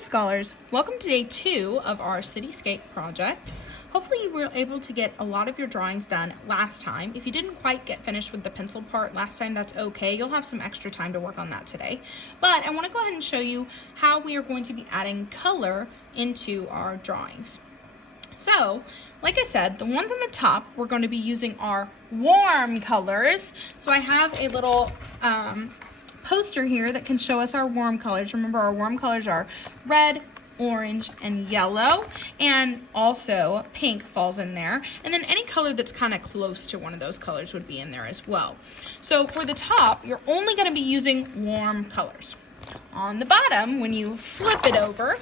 Scholars, welcome to day 2 of our Cityscape project. Hopefully you were able to get a lot of your drawings done last time. If you didn't quite get finished with the pencil part last time, that's okay. You'll have some extra time to work on that today. But I want to go ahead and show you how we are going to be adding color into our drawings. So, like I said, the ones on the top, we're going to be using our warm colors. So I have a little poster here that can show us our warm colors. Remember, our warm colors are red, orange, and yellow, and also pink falls in there. And then any color that's kind of close to one of those colors would be in there as well. So for the top, you're only going to be using warm colors. On the bottom, when you flip it over,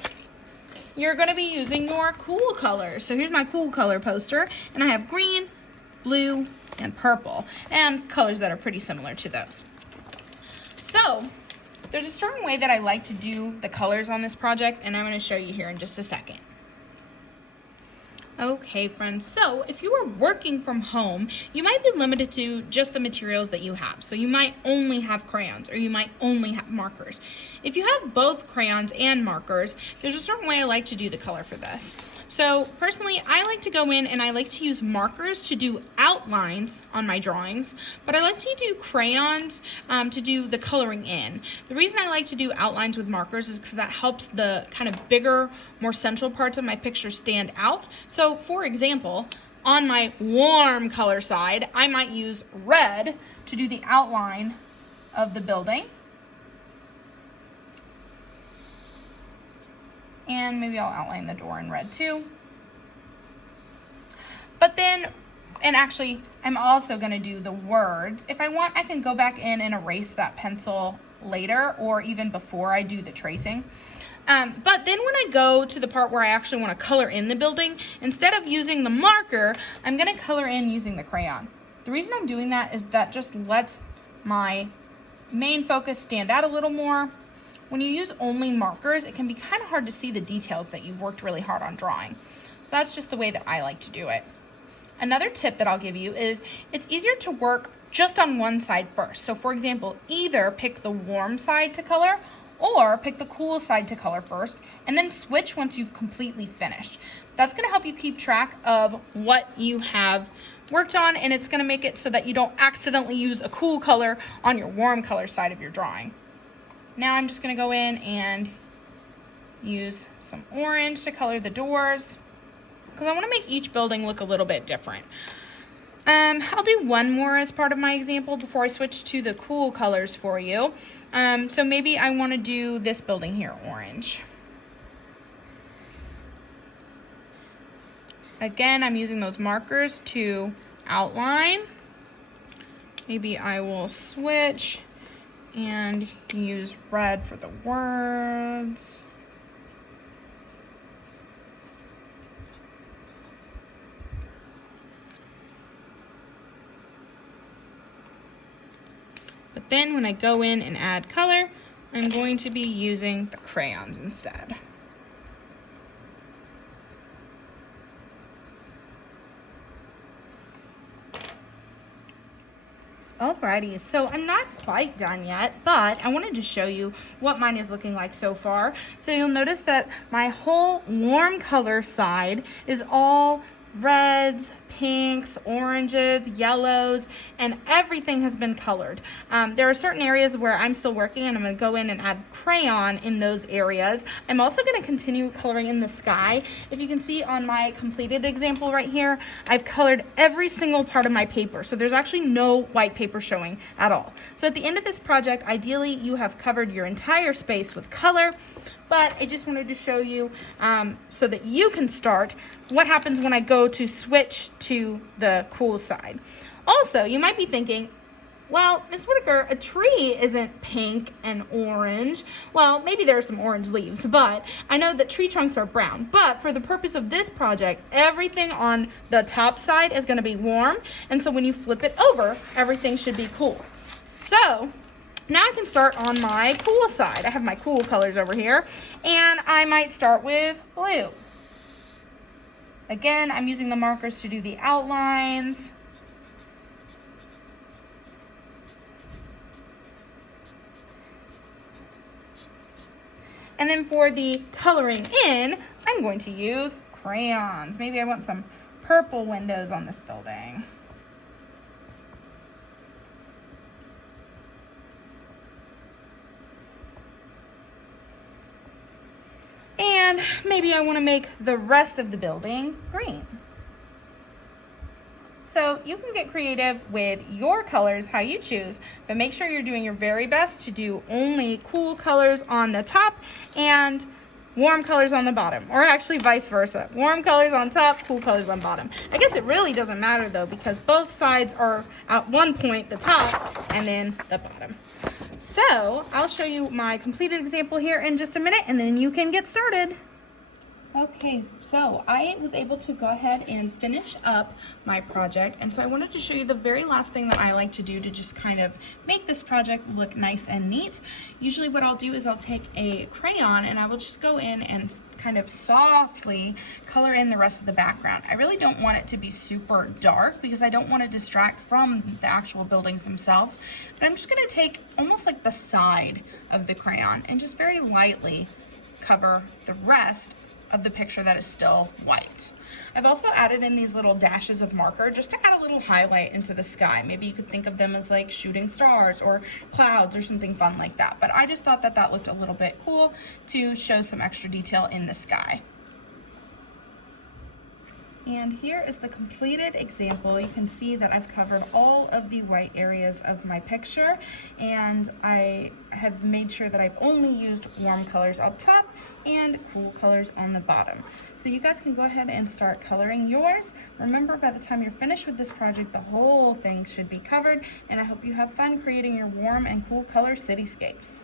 you're going to be using your cool colors. So here's my cool color poster, and I have green, blue, and purple, and colors that are pretty similar to those. So there's a certain way that I like to do the colors on this project, and I'm going to show you here in just a second. Okay, friends, so if you are working from home, you might be limited to just the materials that you have. So you might only have crayons, or you might only have markers. If you have both crayons and markers, there's a certain way I like to do the color for this. So personally, I like to go in and I like to use markers to do outlines on my drawings, but I like to do crayons to do the coloring in. The reason I like to do outlines with markers is because that helps the kind of bigger, more central parts of my picture stand out. So for example, on my warm color side, I might use red to do the outline of the building. And maybe I'll outline the door in red too. But then, and actually, I'm also gonna do the words. If I want, I can go back in and erase that pencil later or even before I do the tracing. But then when I go to the part where I actually wanna color in the building, instead of using the marker, I'm gonna color in using the crayon. The reason I'm doing that is that just lets my main focus stand out a little more. When you use only markers, it can be kind of hard to see the details that you've worked really hard on drawing. So that's just the way that I like to do it. Another tip that I'll give you is it's easier to work just on one side first. So for example, either pick the warm side to color or pick the cool side to color first, and then switch once you've completely finished. That's gonna help you keep track of what you have worked on, and it's gonna make it so that you don't accidentally use a cool color on your warm color side of your drawing. Now I'm just gonna go in and use some orange to color the doors because I wanna make each building look a little bit different. I'll do one more as part of my example before I switch to the cool colors for you. So maybe I wanna do this building here orange. Again, I'm using those markers to outline. Maybe I will switch and use red for the words. But then when I go in and add color, I'm going to be using the crayons instead. Alrighty, so I'm not quite done yet, but I wanted to show you what mine is looking like so far. So you'll notice that my whole warm color side is all reds, pinks, oranges, yellows, and everything has been colored. There are certain areas where I'm still working and I'm going to go in and add crayon in those areas. I'm also going to continue coloring in the sky. If you can see on my completed example right here, I've colored every single part of my paper. So there's actually no white paper showing at all. So at the end of this project, ideally you have covered your entire space with color. But I just wanted to show you so that you can start what happens when I go to switch to the cool side. Also, you might be thinking, well, Ms. Whitaker, a tree isn't pink and orange. Well, maybe there are some orange leaves, but I know that tree trunks are brown. But for the purpose of this project, everything on the top side is going to be warm. And so when you flip it over, everything should be cool. So now I can start on my cool side. I have my cool colors over here, and I might start with blue. Again, I'm using the markers to do the outlines. And then for the coloring in, I'm going to use crayons. Maybe I want some purple windows on this building. And maybe I want to make the rest of the building green. So you can get creative with your colors, how you choose, but make sure you're doing your very best to do only cool colors on the top and warm colors on the bottom, or actually vice versa. Warm colors on top, cool colors on bottom. I guess it really doesn't matter though, because both sides are at one point the top and then the bottom. So I'll show you my completed example here in just a minute, and then you can get started. Okay, so I was able to go ahead and finish up my project, and so I wanted to show you the very last thing that I like to do to just kind of make this project look nice and neat. Usually what I'll do is I'll take a crayon and I will just go in and kind of softly color in the rest of the background. I really don't want it to be super dark because I don't want to distract from the actual buildings themselves, but I'm just going to take almost like the side of the crayon and just very lightly cover the rest of the picture that is still white. I've also added in these little dashes of marker just to add a little highlight into the sky. Maybe you could think of them as like shooting stars or clouds or something fun like that. But I just thought that that looked a little bit cool to show some extra detail in the sky. And here is the completed example. You can see that I've covered all of the white areas of my picture, and I have made sure that I've only used warm colors up top and cool colors on the bottom. So you guys can go ahead and start coloring yours. Remember, by the time you're finished with this project, the whole thing should be covered, and I hope you have fun creating your warm and cool color cityscapes.